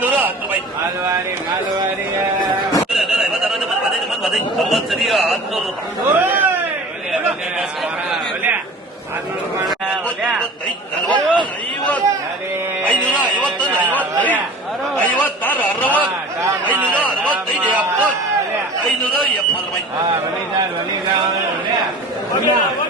ஐநூறு எப்பது ரூபாய் வெளியா வெளியா வெளியா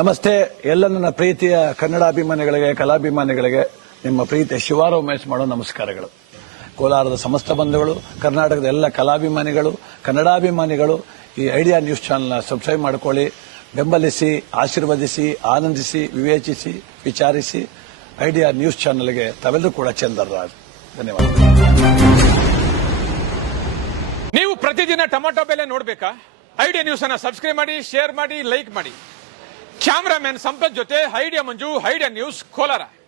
ನಮಸ್ತೆ ಎಲ್ಲ ನನ್ನ ಪ್ರೀತಿಯ ಕನ್ನಡಾಭಿಮಾನಿಗಳಿಗೆ ಕಲಾಭಿಮಾನಿಗಳಿಗೆ ನಿಮ್ಮ ಪ್ರೀತಿಯ ಶಿವಾರೋ ಉಮೇಶ್ ಮಾಡೋ ನಮಸ್ಕಾರಗಳು ಕೋಲಾರದ ಸಮಸ್ತ ಬಂಧುಗಳು ಕರ್ನಾಟಕದ ಎಲ್ಲ ಕಲಾಭಿಮಾನಿಗಳು ಕನ್ನಡಾಭಿಮಾನಿಗಳು ಈ ಐಡಿಯಾ ನ್ಯೂಸ್ ಚಾನೆಲ್ನ ಸಬ್ಸ್ಕ್ರೈಬ್ ಮಾಡ್ಕೊಳ್ಳಿ ಬೆಂಬಲಿಸಿ ಆಶೀರ್ವದಿಸಿ ಆನಂದಿಸಿ ವಿವೇಚಿಸಿ ವಿಚಾರಿಸಿ ಐಡಿಯಾ ನ್ಯೂಸ್ ಚಾನೆಲ್ಗೆ ತಾವೆಲ್ಲರೂ ಕೂಡ ಚಂದರ್ ರಾಜ್ ಧನ್ಯವಾದಗಳು ನೀವು ಪ್ರತಿದಿನ ಟೊಮೆಟೊ ಬೆಲೆ ನೋಡಬೇಕಾ ಐಡಿಯಾ ನ್ಯೂಸ್ ಸಬ್ಸ್ಕ್ರೈಬ್ ಮಾಡಿ ಶೇರ್ ಮಾಡಿ ಲೈಕ್ ಮಾಡಿ ಕ್ಯಾಮ್ರಾಮನ್ ಸಂಪತ್ ಜೊತೆ ಹೈಡಿಯಾ ಮಂಜು ಹೈಡಿಯಾ ನ್ಯೂಸ್ ಕೋಲಾರ